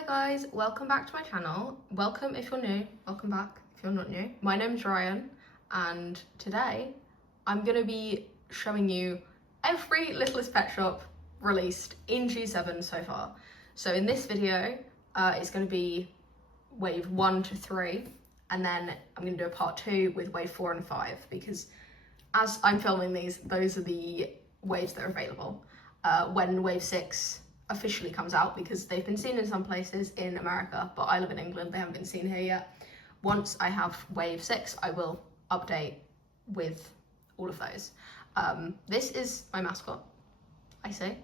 Hi guys, welcome back to my channel. Welcome if you're new, welcome back if you're not new. My name's Ryan and today I'm going to be showing you every Littlest Pet Shop released in G7 so far. So in this video, it's going to be wave 1 to 3 and then I'm going to do a part 2 with wave 4 and 5 because as I'm filming these, those are the waves that are available. When wave 6 officially comes out, because they've been seen in some places in America, but I live in England, they haven't been seen here yet. Once I have wave 6, I will update with all of those. This is my mascot, I say,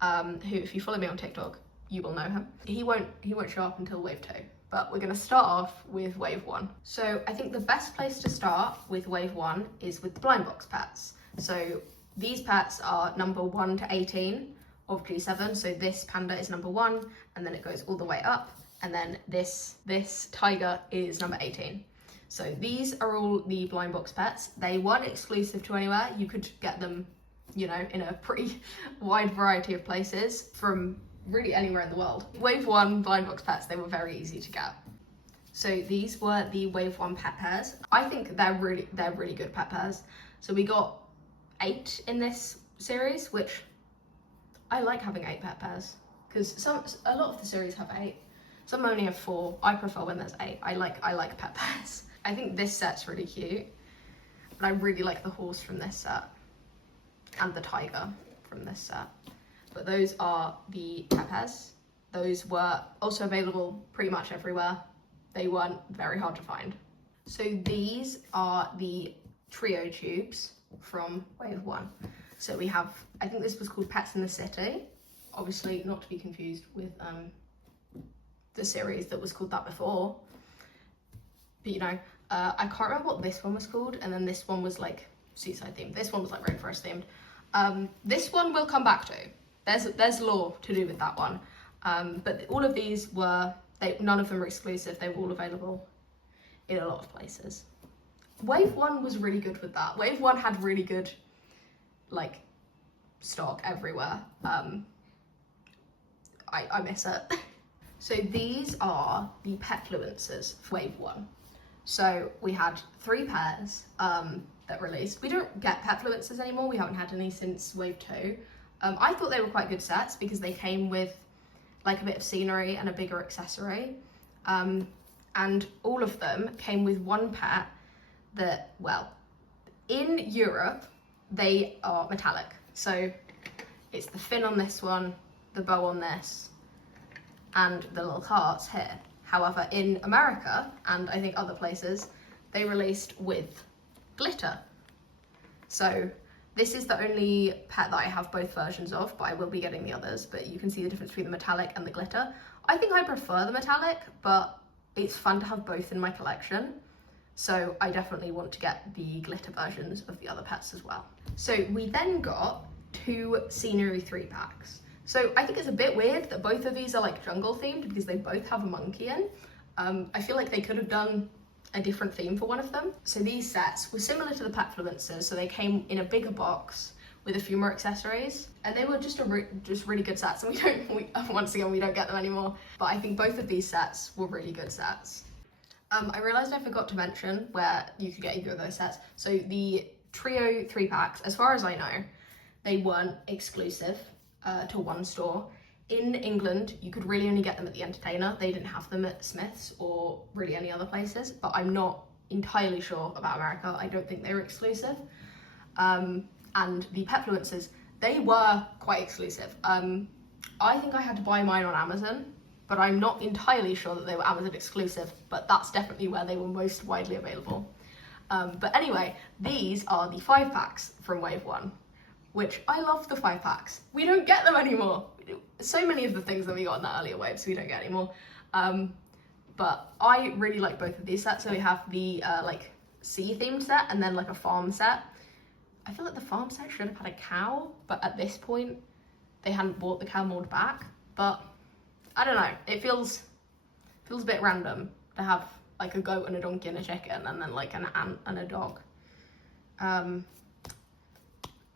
who, if you follow me on TikTok, you will know him. He won't show up until wave 2, but we're gonna start off with wave 1. So I think the best place to start with wave 1 is with the blind box pets. So these pets are number 1 to 18 of G7. So this panda is number 1, and then it goes all the way up, and then this tiger is number 18. So these are all the blind box pets. They weren't exclusive to anywhere. You could get them, you know, in a pretty wide variety of places from really anywhere in the world. Wave 1 blind box pets, they were very easy to get. So these were the wave 1 pet pairs. I think they're really good pet pairs. So we got 8 in this series, which I like having 8 pet pairs because a lot of the series have 8. Some only have 4. I prefer when there's 8. I like pet pairs. I think this set's really cute, and I really like the horse from this set and the tiger from this set. But those are the pet pairs. Those were also available pretty much everywhere. They weren't very hard to find. So these are the trio tubes from wave 1. So we have, I think this was called Pets in the City, obviously not to be confused with the series that was called that before. But you know, I can't remember what this one was called, and then this one was like seaside themed. This one was like rainforest themed. This one we'll come back to. There's lore to do with that one. But all of these were, none of them were exclusive. They were all available in a lot of places. Wave 1 was really good with that. Wave 1 had really good like stock everywhere. I miss it. So these are the petfluencers for wave 1. So we had 3 pairs that released. We don't get petfluencers anymore. We haven't had any since wave 2. I thought they were quite good sets because they came with like a bit of scenery and a bigger accessory. And all of them came with one pet that, well, in Europe, they are metallic. So it's the fin on this one, the bow on this, and the little hearts here. However, in America, and I think other places, they released with glitter. So this is the only pet that I have both versions of, but I will be getting the others. But you can see the difference between the metallic and the glitter. I think I prefer the metallic, but it's fun to have both in my collection. So I definitely want to get the glitter versions of the other pets as well. So we then got 2 scenery 3 packs. So I think it's a bit weird that both of these are like jungle themed because they both have a monkey in. I feel like they could have done a different theme for one of them. So these sets were similar to the petfluencers. So they came in a bigger box with a few more accessories, and they were just really good sets. And once again, we don't get them anymore. But I think both of these sets were really good sets. I realised I forgot to mention where you could get either of those sets. So the trio 3 packs, as far as I know, they weren't exclusive to one store. In England, you could really only get them at the Entertainer. They didn't have them at Smith's or really any other places, but I'm not entirely sure about America. I don't think they were exclusive. And the petfluencers, they were quite exclusive. I think I had to buy mine on Amazon, but I'm not entirely sure that they were Amazon exclusive, but that's definitely where they were most widely available. But anyway, these are the 5 packs from wave 1, which I love the 5 packs. We don't get them anymore. So many of the things that we got in that earlier waves, we don't get anymore. But I really like both of these sets. So we have the like sea themed set and then like a farm set. I feel like the farm set should have had a cow, but at this point they hadn't bought the cow mold back. But I don't know, it feels a bit random to have like a goat and a donkey and a chicken and then like an ant and a dog.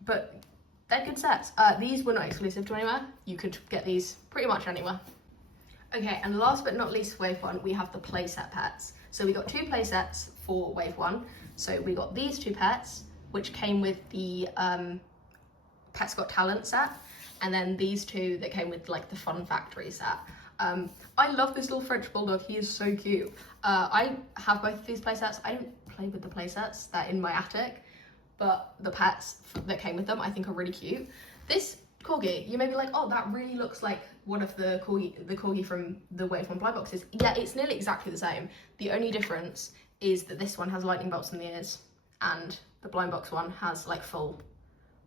But they're good sets. These were not exclusive to anywhere. You could get these pretty much anywhere. Okay, and last but not least for wave 1, we have the playset pets. So we got 2 playsets for wave 1. So we got these 2 pets, which came with the Pets Got Talent set, and then these 2 that came with like the Fun Factory set. I love this little French bulldog, he is so cute. I have both of these playsets. I don't play with the playsets, they're in my attic, but the pets that came with them I think are really cute. This corgi, you may be like, oh, that really looks like one of the corgi from the wave 1 blind boxes. Yeah, it's nearly exactly the same. The only difference is that this one has lightning bolts in the ears and the blind box one has like full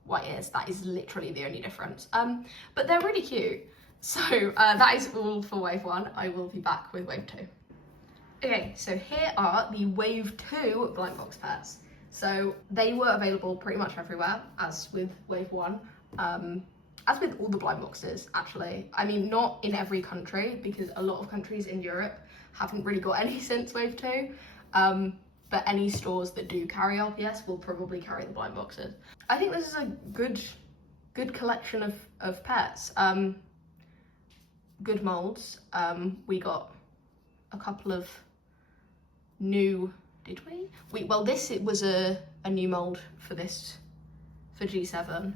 white ears. That is literally the only difference. But they're really cute. So that is all for wave 1. I will be back with wave 2. Okay, so here are the wave 2 blind box pets. So they were available pretty much everywhere, as with wave 1. As with all the blind boxes, actually. I mean, not in every country, because a lot of countries in Europe haven't really got any since wave 2. But any stores that do carry LPS will probably carry the blind boxes. I think this is a good collection of pets. Good molds. We got a couple of new, did we? Well, this, it was a new mold for this, for G7.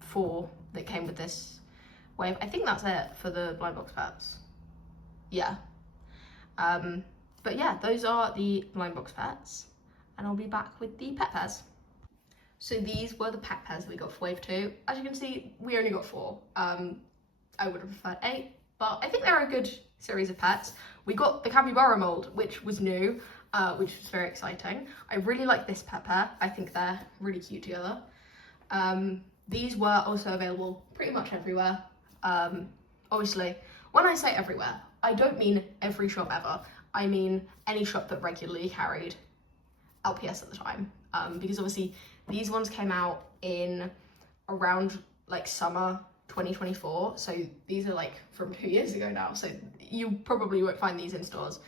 4 that came with this wave. I think that's it for the blind box pets. Yeah. But yeah, those are the blind box pets, and I'll be back with the pet pairs. So these were the pet pairs that we got for wave 2. As you can see, we only got 4. I would have preferred 8, but I think they're a good series of pets. We got the capybara mold, which was new, which was very exciting. I really like this pet pair. I think they're really cute together. These were also available pretty much everywhere. Obviously, when I say everywhere, I don't mean every shop ever. I mean any shop that regularly carried LPS at the time. Because obviously these ones came out in around like summer 2024. So these are like from 2 years ago now. So you probably won't find these in stores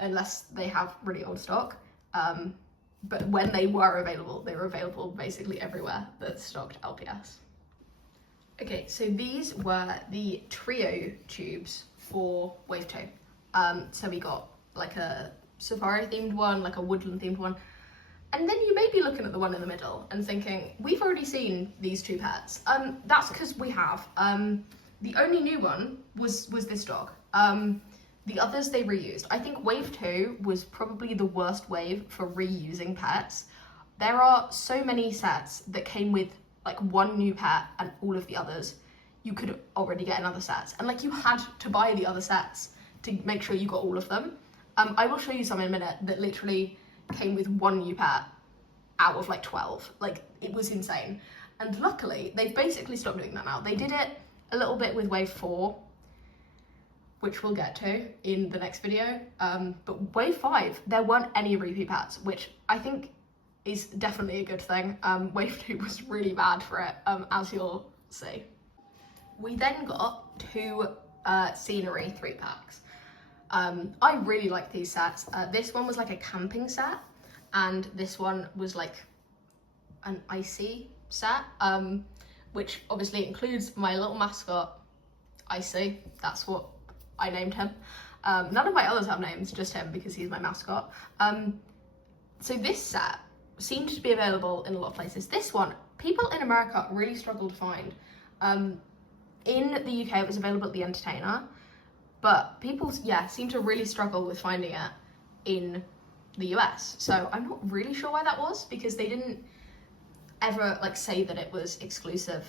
unless they have really old stock. But when they were available basically everywhere that stocked LPS. Okay, so these were the trio tubes for wave 2. So we got like a safari themed one, like a woodland themed one. And then you may be looking at the one in the middle and thinking, we've already seen these 2 pets. That's because we have. The only new one was this dog. The others they reused. I think wave 2 was probably the worst wave for reusing pets. There are so many sets that came with like 1 new pet and all of the others. You could already get another set. And like you had to buy the other sets to make sure you got all of them. I will show you some in a minute that literally came with 1 new pet out of like 12. Like it was insane. And luckily they've basically stopped doing that now. They did it a little bit with wave 4, which we'll get to in the next video. But wave 5, there weren't any repeat pets, which I think is definitely a good thing. Wave 2 was really bad for it, as you'll see. We then got 2 scenery 3-packs. I really like these sets. This one was like a camping set, and this one was like an icy set, which obviously includes my little mascot, Icy. That's what I named him. None of my others have names, just him because he's my mascot. So this set seemed to be available in a lot of places. This one, people in America really struggle to find. In the UK, it was available at the Entertainer, but people, yeah, seem to really struggle with finding it in the US. So I'm not really sure why that was, because they didn't ever like say that it was exclusive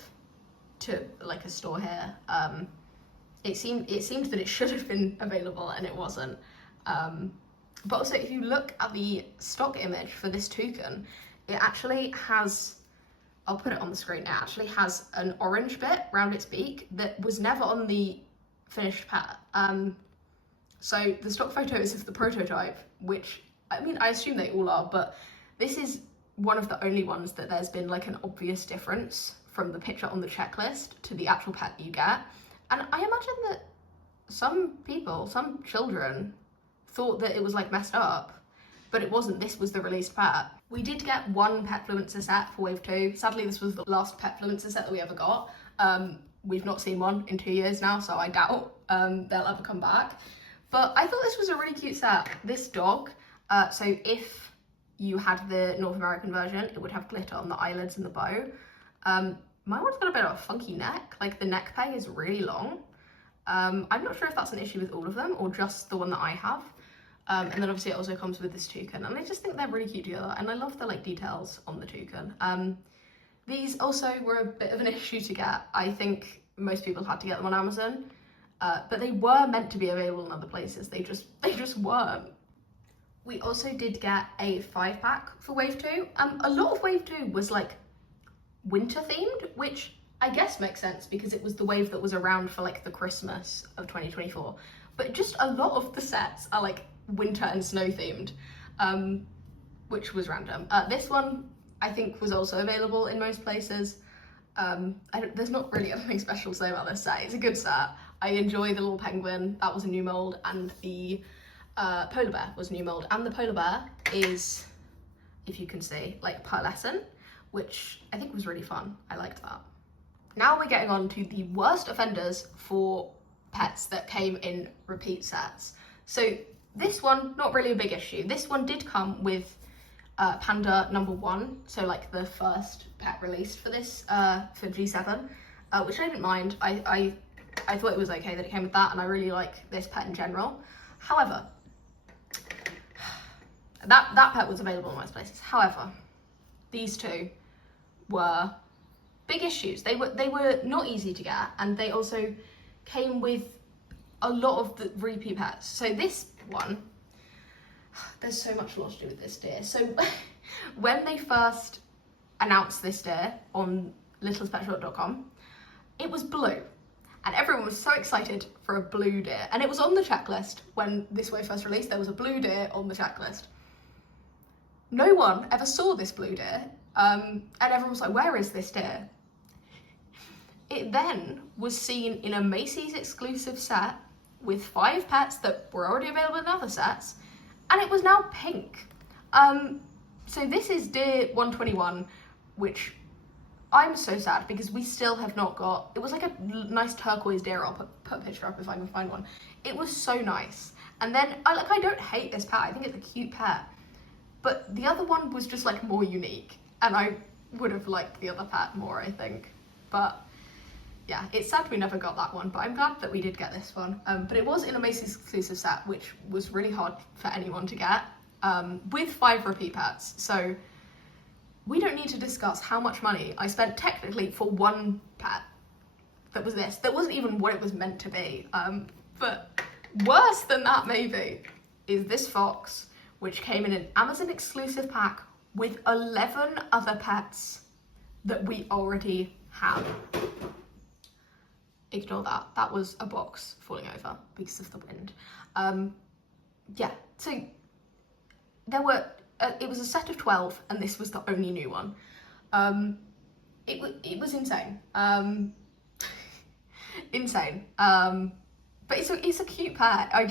to like a store here. It seemed that it should have been available and it wasn't. But also, if you look at the stock image for this toucan, it actually has, I'll put it on the screen, it actually has an orange bit around its beak that was never on the finished pet. So the stock photo is of the prototype, which, I mean, I assume they all are, but this is one of the only ones that there's been like an obvious difference from the picture on the checklist to the actual pet you get. And I imagine that some people, some children, thought that it was like messed up, but it wasn't. This was the released pet. We did get 1 Petfluencer set for wave 2. Sadly, this was the last Petfluencer set that we ever got. we've not seen one in 2 years now, so I doubt they'll ever come back. But I thought this was a really cute set. This dog, so if you had the North American version, it would have glitter on the eyelids and the bow. My one's got a bit of a funky neck, like the neck peg is really long. I'm not sure if that's an issue with all of them or just the one that I have. And then obviously it also comes with this toucan, and I just think they're really cute together, and I love the like details on the toucan. These also were a bit of an issue to get. I think most people had to get them on Amazon, but they were meant to be available in other places. They just weren't. We also did get a 5-pack for Wave 2. A lot of Wave 2 was like winter themed, which I guess makes sense because it was the wave that was around for like the Christmas of 2024. But just a lot of the sets are like winter and snow themed, which was random. This one I think was also available in most places. There's not really anything special to say about this set. It's a good set. I enjoy the little penguin, that was a new mold, and the polar bear was a new mold. And the polar bear is, if you can see, like pearlescent, which I think was really fun. I liked that. Now we're getting on to the worst offenders for pets that came in repeat sets. So this one, not really a big issue. This one did come with Panda #1, so like the first pet released for this, for G7, which I didn't mind. I thought it was okay that it came with that, and I really like this pet in general. However, that pet was available in most places. However, these two were big issues. They were not easy to get, and they also came with a lot of the repeat pets. So this one, there's so much more to do with this deer. So when they first announced this deer on littlestpetshop.com, it was blue, and everyone was so excited for a blue deer, and it was on the checklist when this wave first released. There was a blue deer on the checklist. No one ever saw this blue deer, and everyone was like, where is this deer? It then was seen in a Macy's exclusive set with 5 pets that were already available in other sets, and it was now pink. So this is deer 121, which I'm so sad because we still have not got. It was like a nice turquoise deer. I'll put a picture up if I can find one. It was so nice. And then I don't hate this pet. I think it's a cute pet, but the other one was just like more unique, and I would have liked the other pet more, I think. But yeah, it's sad we never got that one, but I'm glad that we did get this one. But it was in a Macy's exclusive set, which was really hard for anyone to get, with 5 repeat pets. So we don't need to discuss how much money I spent technically for one pet that was this. That wasn't even what it was meant to be. But worse than that maybe is this fox, which came in an Amazon exclusive pack with 11 other pets that we already have. Ignore that. That was a box falling over because of the wind. Yeah, so there were, it was a set of 12, and this was the only new one. It was insane. Insane. But it's a cute pet. I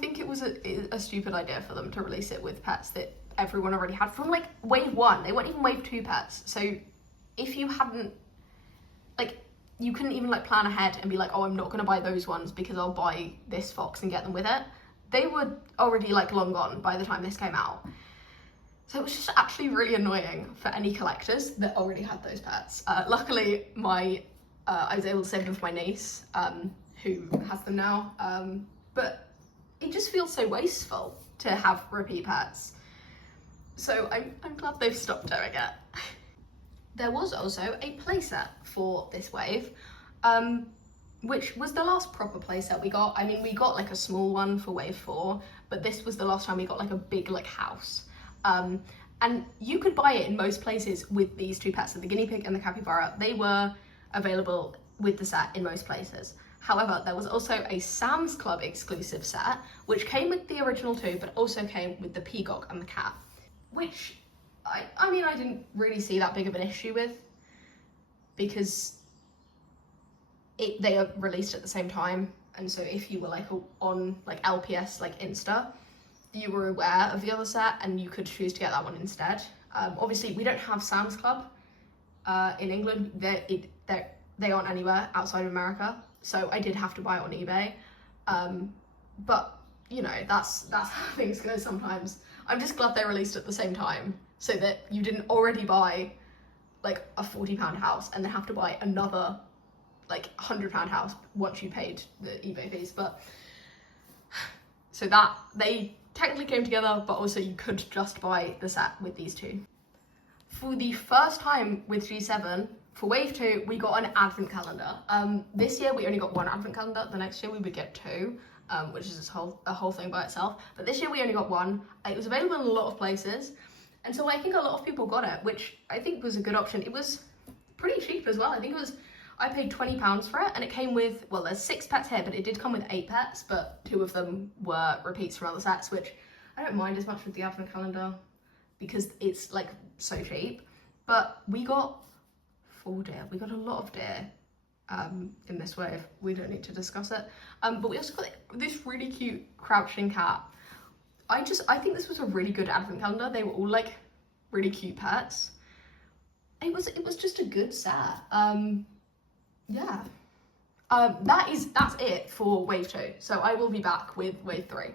think it was a stupid idea for them to release it with pets that everyone already had from like wave 1. They weren't even wave 2 pets. So if you hadn't, like, you couldn't even like plan ahead and be like, oh, I'm not gonna buy those ones because I'll buy this fox and get them with it. They were already like long gone by the time this came out. So it was just actually really annoying for any collectors that already had those pets. Luckily, I was able to save them for my niece, who has them now. But it just feels so wasteful to have repeat pets. So I'm glad they've stopped doing it. There was also a playset for this wave, which was the last proper playset we got. I mean, we got like a small one for wave 4, but this was the last time we got like a big like house. And you could buy it in most places with these 2 pets, so the guinea pig and the capybara. They were available with the set in most places. However, there was also a Sam's Club exclusive set, which came with the original 2, but also came with the peacock and the cat, which I mean, I didn't really see that big of an issue with, because they are released at the same time, and so if you were like on like LPS, like Insta, you were aware of the other set and you could choose to get that one instead. Obviously, we don't have Sam's Club in England. they aren't anywhere outside of America, so I did have to buy it on eBay. But you know, that's how things go sometimes. I'm just glad they released at the same time, so that you didn't already buy like a £40 house and then have to buy another like £100 house once you paid the eBay fees. But so that they technically came together, but also you could just buy the set with these two. For the first time with G7, for wave 2, we got an advent calendar. This year we only got one advent calendar. The next year we would get two, which is a whole thing by itself. But this year we only got one. It was available in a lot of places, and so I think a lot of people got it, which I think was a good option. It was pretty cheap as well. I think I paid £20 for it, and it came with, well, there's 6 pets here, but it did come with 8 pets, but 2 of them were repeats from other sets, which I don't mind as much with the advent calendar because it's like so cheap. But we got 4 deer. We got a lot of deer in this wave. We don't need to discuss it. But we also got this really cute crouching cat. I think this was a really good advent calendar. They were all like really cute pets. It was just a good set. Yeah. That's it for wave 2. So I will be back with wave 3.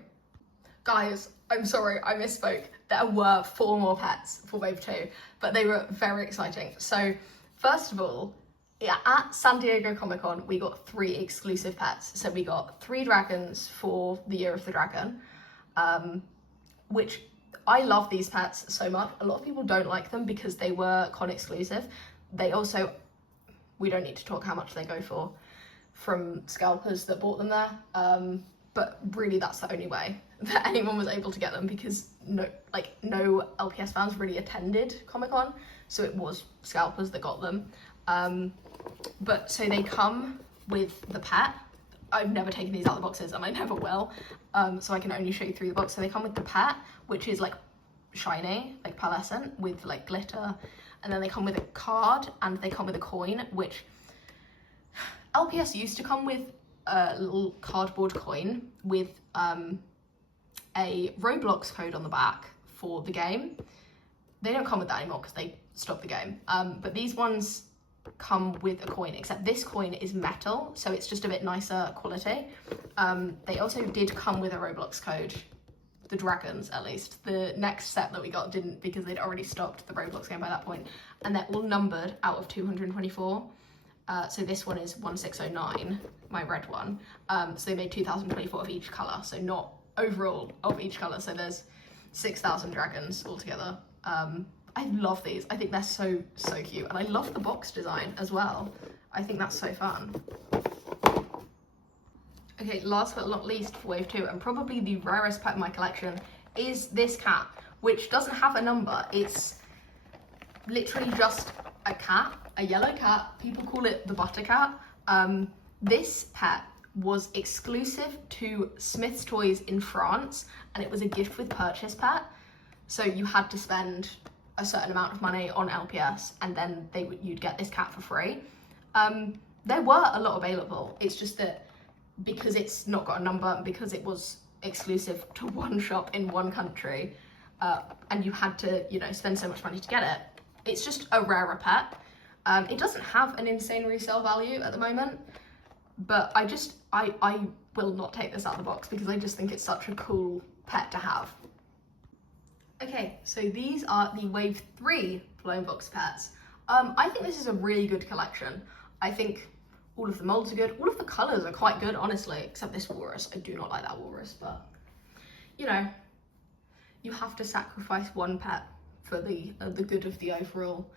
Guys, I'm sorry, I misspoke. There were 4 more pets for wave 2, but they were very exciting. So first of all, yeah, at San Diego Comic-Con, we got 3 exclusive pets. So we got 3 dragons for the Year of the Dragon, which I love these pets so much. A lot of people don't like them because they were con exclusive. They also, we don't need to talk how much they go for from scalpers that bought them there. But really that's the only way that anyone was able to get them, because no LPS fans really attended Comic-Con, so it was scalpers that got them. But so they come with the pet. I've never taken these out of the boxes and I never will, so I can only show you through the box. So they come with the pet, which is like shiny, like pearlescent with like glitter, and then they come with a card and they come with a coin, which LPS used to come with a little cardboard coin with a Roblox code on the back for the game. They don't come with that anymore because they stopped the game, but these ones come with a coin, except this coin is metal, so it's just a bit nicer quality. They also did come with a Roblox code, the dragons at least. The next set that we got didn't, because they'd already stopped the Roblox game by that point, and they're all numbered out of 224. So this one is 1609, my red one. So they made 2024 of each colour, so not overall of each colour, so there's 6,000 dragons altogether. I love these. I think they're so cute, and I love the box design as well. I think that's so fun. Okay, last but not least for wave 2, and probably the rarest pet in my collection, is this cat, which doesn't have a number. It's literally just a cat, a yellow cat. People call it the butter cat. This pet was exclusive to Smith's Toys in France, and it was a gift with purchase pet. So you had to spend a certain amount of money on LPS, and then you'd get this cat for free. There were a lot available. It's just that because it's not got a number, and because it was exclusive to one shop in one country, and you had to, you know, spend so much money to get it, it's just a rarer pet. It doesn't have an insane resale value at the moment, but I will not take this out of the box because I just think it's such a cool pet to have. Okay, so these are the wave 3 blown box pets. I think this is a really good collection. I think all of the molds are good. All of the colours are quite good, honestly, except this walrus. I do not like that walrus, but you know, you have to sacrifice one pet for the good of the overall.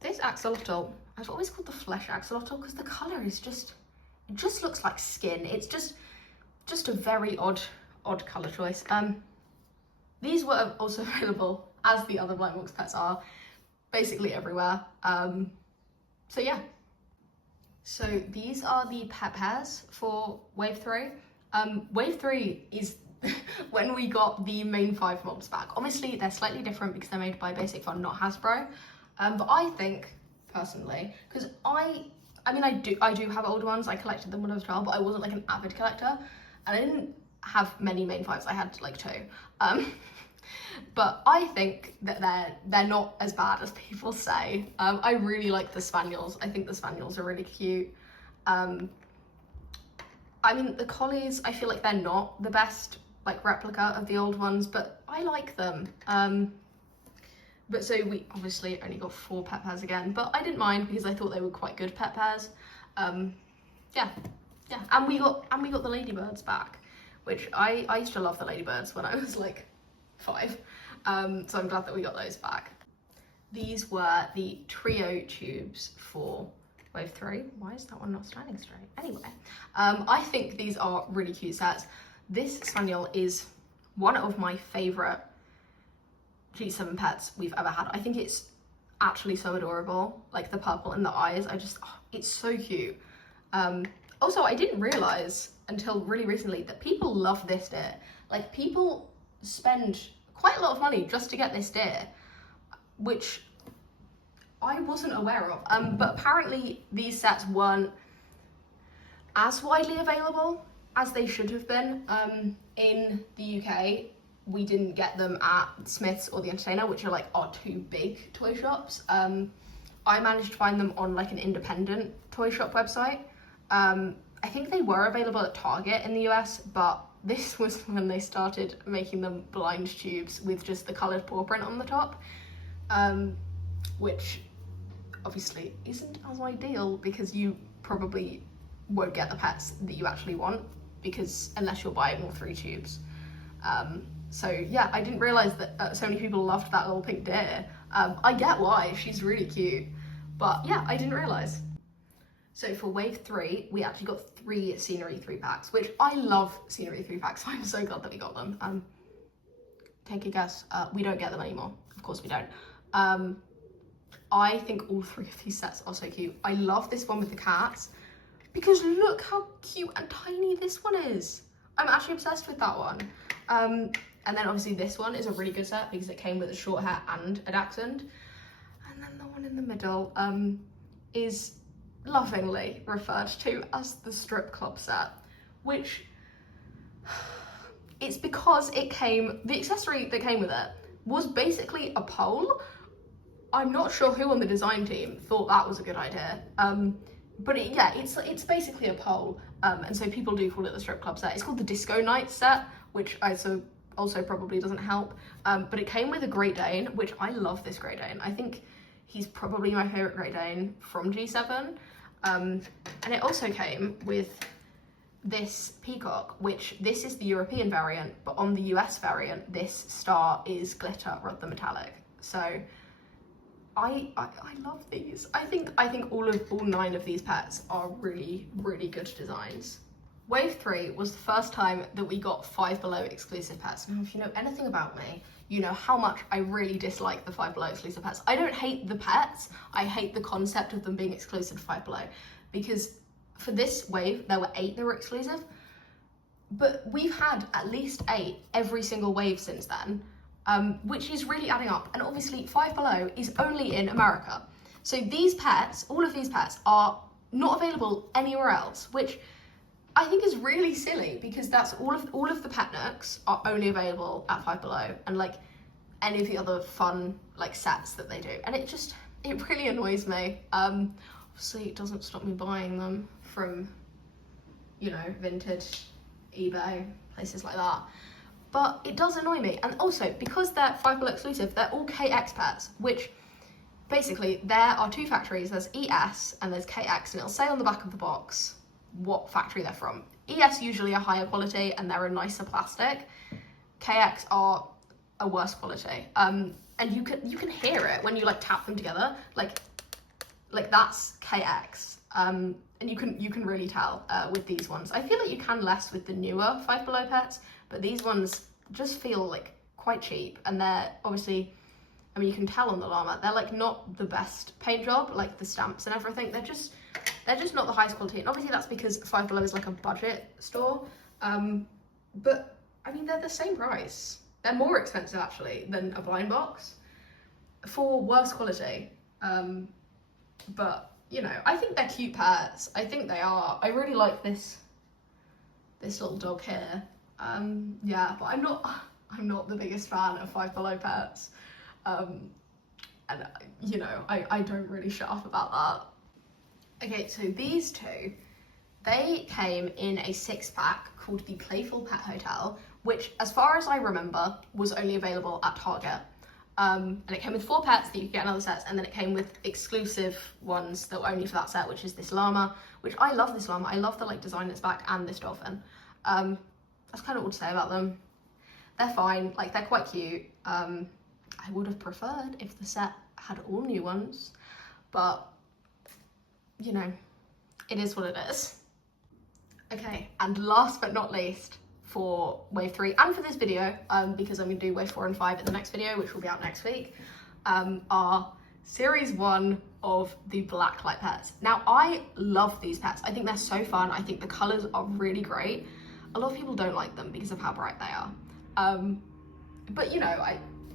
This axolotl, I've always called the flesh axolotl because the colour is it just looks like skin. It's just a very odd colour choice. These were also available, as the other blind box pets are, basically everywhere. So yeah. So these are the pet pairs for wave 3. Wave 3 is when we got the main 5 mobs back. Obviously they're slightly different because they're made by Basic Fun, not Hasbro. But I think, personally, because I mean I do have older ones, I collected them when I was 12, but I wasn't like an avid collector, and I didn't have many main 5s, I had like 2. But I think that they're not as bad as people say. I really like the spaniels. I think the spaniels are really cute. I mean, the collies, I feel like they're not the best like replica of the old ones, but I like them. But so we obviously only got 4 pet pairs again, but I didn't mind because I thought they were quite good pet pairs. Yeah, and we got the ladybirds back, which I used to love the ladybirds when I was like 5. So I'm glad that we got those back. These were the trio tubes for wave 3. Why is that one not standing straight? Anyway, I think these are really cute sets. This spaniel is one of my favourite G7 pets we've ever had. I think it's actually so adorable, like the purple in the eyes. It's so cute. Also, I didn't realise until really recently that people love this deer. Like, people spend quite a lot of money just to get this deer, which I wasn't aware of. But apparently these sets weren't as widely available as they should have been. In the UK, we didn't get them at Smith's or The Entertainer, which are like our 2 big toy shops. I managed to find them on like an independent toy shop website. I think they were available at Target in the US, but this was when they started making them blind tubes with just the coloured paw print on the top, which obviously isn't as ideal because you probably won't get the pets that you actually want, because unless you're buying all 3 tubes. So yeah, I didn't realise that so many people loved that little pink deer. I get why, she's really cute, but yeah, I didn't realise. So for wave 3, we actually got 3 scenery 3-packs, which I love scenery 3-packs. I'm so glad that we got them. Take a guess. We don't get them anymore. Of course we don't. I think all 3 of these sets are so cute. I love this one with the cats because look how cute and tiny this one is. I'm actually obsessed with that one. And then obviously this one is a really good set because it came with a short hair and a dachshund. And then the one in the middle is lovingly referred to as the strip club set, which it's because the accessory that came with it was basically a pole. I'm not sure who on the design team thought that was a good idea. But it's basically a pole. And so people do call it the strip club set. It's called the Disco Night set, which also probably doesn't help. But it came with a Great Dane, which I love this Great Dane. I think he's probably my favourite Great Dane from G7. And it also came with this peacock, which this is the European variant, but on the US variant, this star is glitter rather than metallic. So I love these. I think all 9 of these pets are really, really good designs. Wave 3 was the first time that we got Five Below exclusive pets. Now, if you know anything about me, you know how much I really dislike the Five Below exclusive pets. I don't hate the pets, I hate the concept of them being exclusive to Five Below, because for this wave, there were 8 that were exclusive, but we've had at least 8 every single wave since then, which is really adding up. And obviously Five Below is only in America. So these pets, all of these pets, are not available anywhere else, which I think is really silly, because that's all of the pet nooks are only available at Five Below, and like any of the other fun like sets that they do, and it really annoys me. Obviously it doesn't stop me buying them from, you know, vintage, eBay, places like that, but it does annoy me. And also because they're Five Below exclusive, they're all KX pets, which basically there are 2 factories. There's ES and there's KX, and it'll say on the back of the box what factory they're from. ES usually a higher quality and they're a nicer plastic. KX are a worse quality. And you can hear it when you like tap them together. Like that's KX. And you can really tell with these ones. I feel like you can less with the newer Five Below pets, but these ones just feel like quite cheap, and they're obviously, I mean, you can tell on the llama, they're like not the best paint job, like the stamps and everything. They're just not the highest quality, and obviously that's because Five Below is like a budget store, but I mean, they're the same price. They're more expensive actually than a blind box for worse quality, but you know, I think they're cute pets. I think they are. I really like this little dog here. Yeah, but I'm I'm not the biggest fan of Five Below pets. And you know, I don't really shut up about that. Okay, so these two, they came in a 6-pack called the Playful Pet Hotel, which, as far as I remember, was only available at Target. And it came with 4 pets that you could get in other sets, and then it came with exclusive ones that were only for that set, which is this llama, which I love this llama. I love the like design its back, and this dolphin. That's kind of all to say about them. They're fine, like they're quite cute. I would have preferred if the set had all new ones, but you know, it is what it is. Okay, and last but not least, for wave 3 and for this video, because I'm going to do wave 4 and 5 in the next video, which will be out next week, are series 1 of the blacklight pets. Now, I love these pets. I think they're so fun. I think the colours are really great. A lot of people don't like them because of how bright they are. But you know,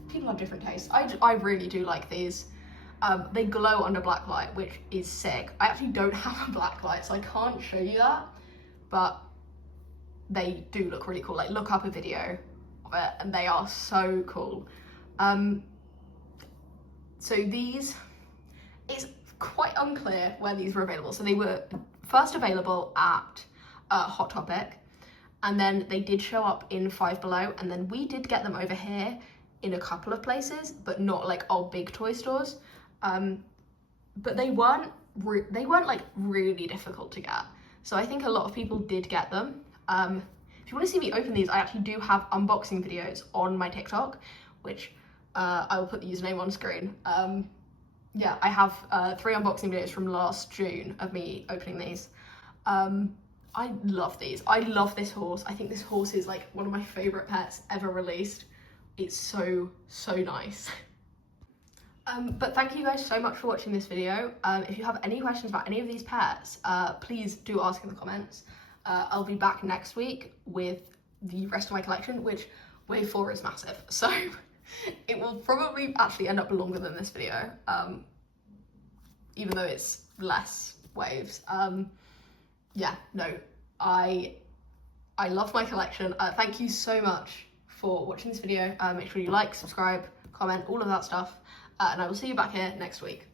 people have different tastes. I really do like these. They glow under black light, which is sick. I actually don't have a black light, so I can't show you that, but they do look really cool. Like, look up a video of it and they are so cool. So these, it's quite unclear where these were available. So they were first available at Hot Topic, and then they did show up in Five Below, and then we did get them over here in a couple of places, but not like our big toy stores. But they weren't like really difficult to get. So I think a lot of people did get them. If you want to see me open these, I actually do have unboxing videos on my TikTok, which I will put the username on screen. Yeah, I have 3 unboxing videos from last June of me opening these. I love these. I love this horse. I think this horse is like one of my favorite pets ever released. It's so, so nice. But thank you guys so much for watching this video. If you have any questions about any of these pets, please do ask in the comments. I'll be back next week with the rest of my collection, which wave 4 is massive. So it will probably actually end up longer than this video, even though it's less waves. Yeah, no, I love my collection. Thank you so much for watching this video. Make sure you like, subscribe, comment, all of that stuff. And I will see you back here next week.